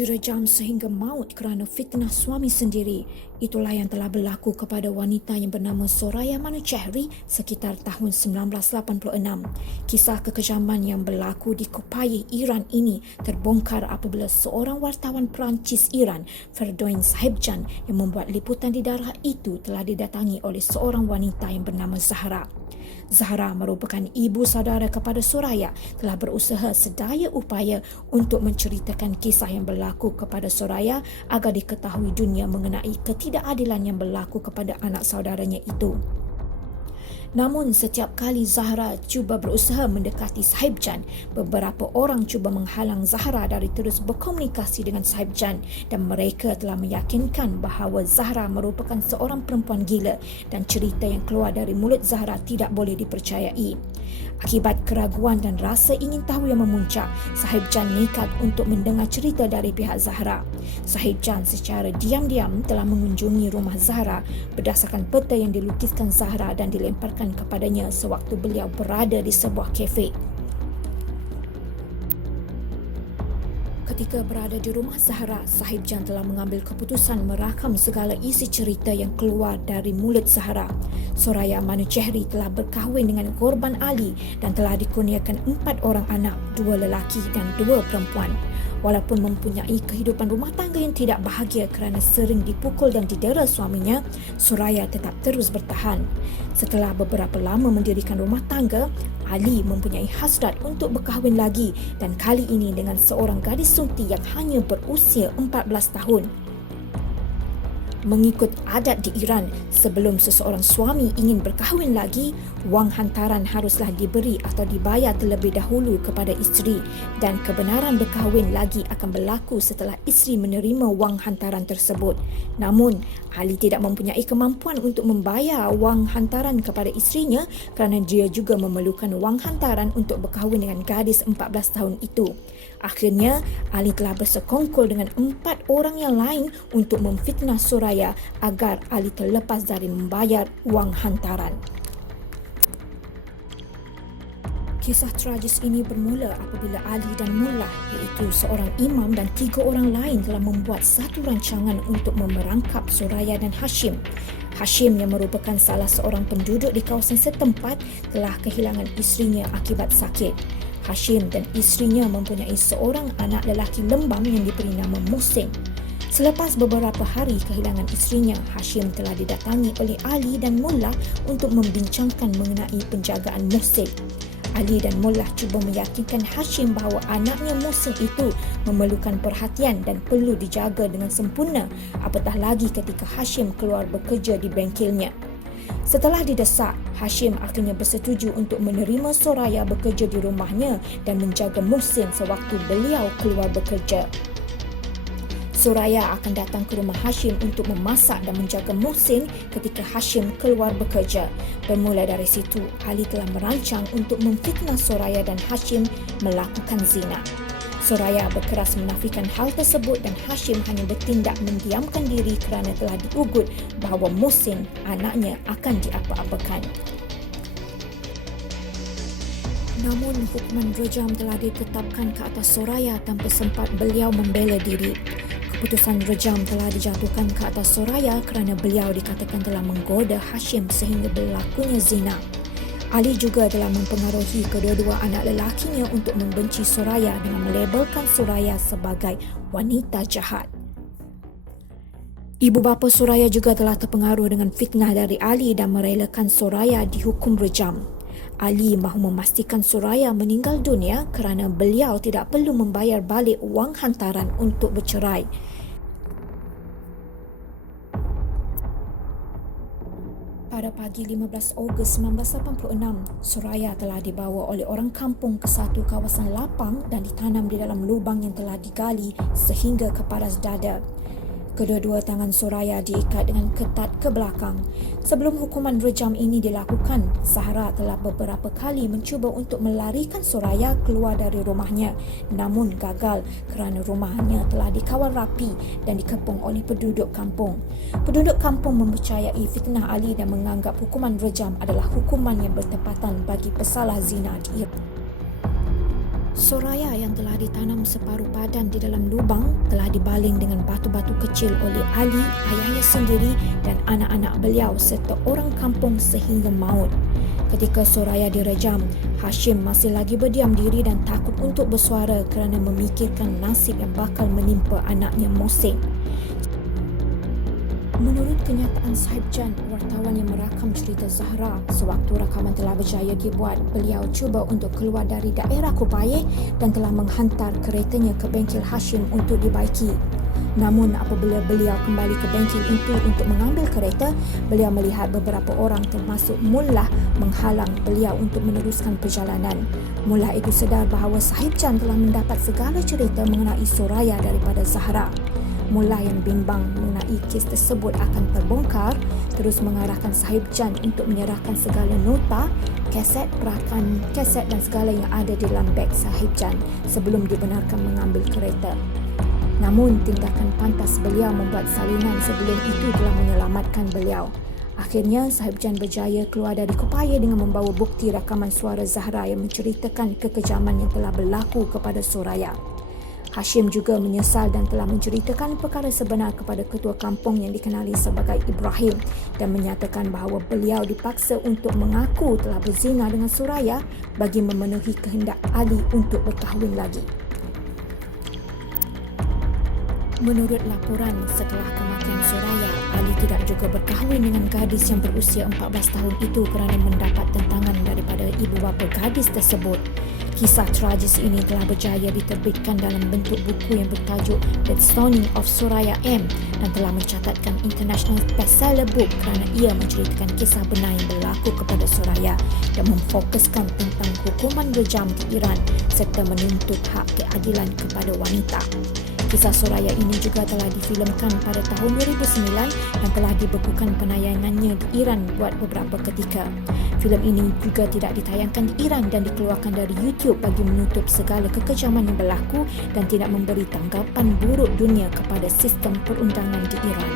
direjam sehingga maut kerana fitnah suami sendiri. Itulah yang telah berlaku kepada wanita yang bernama Soraya Manouchehri sekitar tahun 1986. Kisah kekejaman yang berlaku di Kopayi, Iran ini terbongkar apabila seorang wartawan Perancis Iran, Ferdoin Sahibjan, yang membuat liputan di daerah itu telah didatangi oleh seorang wanita yang bernama Zahra. Zahra merupakan ibu saudara kepada Soraya, telah berusaha sedaya upaya untuk menceritakan kisah yang berlaku kepada Soraya agar diketahui dunia mengenai ketidakadilan yang berlaku kepada anak saudaranya itu. Namun setiap kali Zahra cuba berusaha mendekati Sahibjan, beberapa orang cuba menghalang Zahra dari terus berkomunikasi dengan Sahibjan dan mereka telah meyakinkan bahawa Zahra merupakan seorang perempuan gila dan cerita yang keluar dari mulut Zahra tidak boleh dipercayai. Akibat keraguan dan rasa ingin tahu yang memuncak, Sahibjan nekat untuk mendengar cerita dari pihak Zahra. Sahibjan secara diam-diam telah mengunjungi rumah Zahra berdasarkan peta yang dilukiskan Zahra dan dilemparkan kepadanya sewaktu beliau berada di sebuah kafe. Ketika berada di rumah Zahra, Sahibjan telah mengambil keputusan merakam segala isi cerita yang keluar dari mulut Zahra. Soraya Manouchehri telah berkahwin dengan korban Ali dan telah dikurniakan 4 orang anak, 2 lelaki dan 2 perempuan. Walaupun mempunyai kehidupan rumah tangga yang tidak bahagia kerana sering dipukul dan didera suaminya, Soraya tetap terus bertahan. Setelah beberapa lama mendirikan rumah tangga, Ali mempunyai hasrat untuk berkahwin lagi dan kali ini dengan seorang gadis sunti yang hanya berusia 14 tahun. Mengikut adat di Iran, sebelum seseorang suami ingin berkahwin lagi, wang hantaran haruslah diberi atau dibayar terlebih dahulu kepada isteri dan kebenaran berkahwin lagi akan berlaku setelah isteri menerima wang hantaran tersebut. Namun, Ali tidak mempunyai kemampuan untuk membayar wang hantaran kepada isterinya kerana dia juga memerlukan wang hantaran untuk berkahwin dengan gadis 14 tahun itu. Akhirnya, Ali telah bersekongkol dengan 4 orang yang lain untuk memfitnah Soraya agar Ali terlepas dari membayar wang hantaran. Kisah tragis ini bermula apabila Ali dan Mullah, iaitu seorang imam dan 3 orang lain, telah membuat satu rancangan untuk memerangkap Soraya dan Hashim. Hashim yang merupakan salah seorang penduduk di kawasan setempat telah kehilangan isterinya akibat sakit. Hashim dan isterinya mempunyai seorang anak lelaki lembam yang diberi nama Mohsin. Selepas beberapa hari kehilangan isterinya, Hashim telah didatangi oleh Ali dan Mullah untuk membincangkan mengenai penjagaan Mohsin. Ali dan Mullah cuba meyakinkan Hashim bahawa anaknya Mohsin itu memerlukan perhatian dan perlu dijaga dengan sempurna, apatah lagi ketika Hashim keluar bekerja di bengkelnya. Setelah didesak, Hashim akhirnya bersetuju untuk menerima Soraya bekerja di rumahnya dan menjaga Mohsin sewaktu beliau keluar bekerja. Soraya akan datang ke rumah Hashim untuk memasak dan menjaga Mohsin ketika Hashim keluar bekerja. Bermula dari situ, Ali telah merancang untuk memfitnah Soraya dan Hashim melakukan zina. Soraya berkeras menafikan hal tersebut dan Hashim hanya bertindak mendiamkan diri kerana telah diugut bahawa Mohsin, anaknya, akan diapa-apakan. Namun, hukuman rejam telah ditetapkan ke atas Soraya tanpa sempat beliau membela diri. Keputusan rejam telah dijatuhkan ke atas Soraya kerana beliau dikatakan telah menggoda Hashim sehingga berlakunya zina. Ali juga telah mempengaruhi kedua-dua anak lelakinya untuk membenci Soraya dengan melabelkan Soraya sebagai wanita jahat. Ibu bapa Soraya juga telah terpengaruh dengan fitnah dari Ali dan merelakan Soraya dihukum rejam. Ali mahu memastikan Soraya meninggal dunia kerana beliau tidak perlu membayar balik wang hantaran untuk bercerai. Pada pagi 15 Ogos 1986, Soraya telah dibawa oleh orang kampung ke satu kawasan lapang dan ditanam di dalam lubang yang telah digali sehingga ke paras dada. Kedua-dua tangan Soraya diikat dengan ketat ke belakang. Sebelum hukuman rejam ini dilakukan, Zahra telah beberapa kali mencuba untuk melarikan Soraya keluar dari rumahnya, namun gagal kerana rumahnya telah dikawal rapi dan dikepung oleh penduduk kampung. Penduduk kampung mempercayai fitnah Ali dan menganggap hukuman rejam adalah hukuman yang bertepatan bagi pesalah zina di Iran. Soraya yang telah ditanam separuh badan di dalam lubang telah dibaling dengan batu-batu kecil oleh Ali, ayahnya sendiri dan anak-anak beliau serta orang kampung sehingga maut. Ketika Soraya direjam, Hashim masih lagi berdiam diri dan takut untuk bersuara kerana memikirkan nasib yang bakal menimpa anaknya Mohsin. Menurut kenyataan Sahib Jan, wartawan yang merakam cerita Zahra, sewaktu rakaman telah berjaya dibuat, beliau cuba untuk keluar dari daerah Kupaye dan telah menghantar keretanya ke bengkel Hashim untuk dibaiki. Namun apabila beliau kembali ke bengkel itu untuk mengambil kereta, beliau melihat beberapa orang termasuk Mullah menghalang beliau untuk meneruskan perjalanan. Mullah itu sedar bahawa Sahib Jan telah mendapat segala cerita mengenai Soraya daripada Zahra. Mullah yang bimbang mengenai kes tersebut akan terbongkar, terus mengarahkan Sahib Jan untuk menyerahkan segala nota, kaset, perakan kaset dan segala yang ada di dalam beg Sahib Jan sebelum dibenarkan mengambil kereta. Namun, tindakan pantas beliau membuat salinan sebelum itu telah menyelamatkan beliau. Akhirnya, Sahib Jan berjaya keluar dari Kupaye dengan membawa bukti rakaman suara Zahra yang menceritakan kekejaman yang telah berlaku kepada Soraya. Hashim juga menyesal dan telah menceritakan perkara sebenar kepada ketua kampung yang dikenali sebagai Ibrahim dan menyatakan bahawa beliau dipaksa untuk mengaku telah berzina dengan Soraya bagi memenuhi kehendak Ali untuk berkahwin lagi. Menurut laporan, setelah kematian Soraya, Ali tidak juga berkahwin dengan gadis yang berusia 14 tahun itu kerana mendapat tentangan daripada ibu bapa gadis tersebut. Kisah tragis ini telah berjaya diterbitkan dalam bentuk buku yang bertajuk The Stoning of Soraya M dan telah mencatatkan International Bestseller Book kerana ia menceritakan kisah benar yang berlaku kepada Soraya dan memfokuskan tentang hukuman rejam di Iran serta menuntut hak keadilan kepada wanita. Kisah Soraya ini juga telah difilmkan pada tahun 2009 dan telah dibekukan penayangannya di Iran buat beberapa ketika. Filem ini juga tidak ditayangkan di Iran dan dikeluarkan dari YouTube bagi menutup segala kekejaman yang berlaku dan tidak memberi tanggapan buruk dunia kepada sistem perundangan di Iran.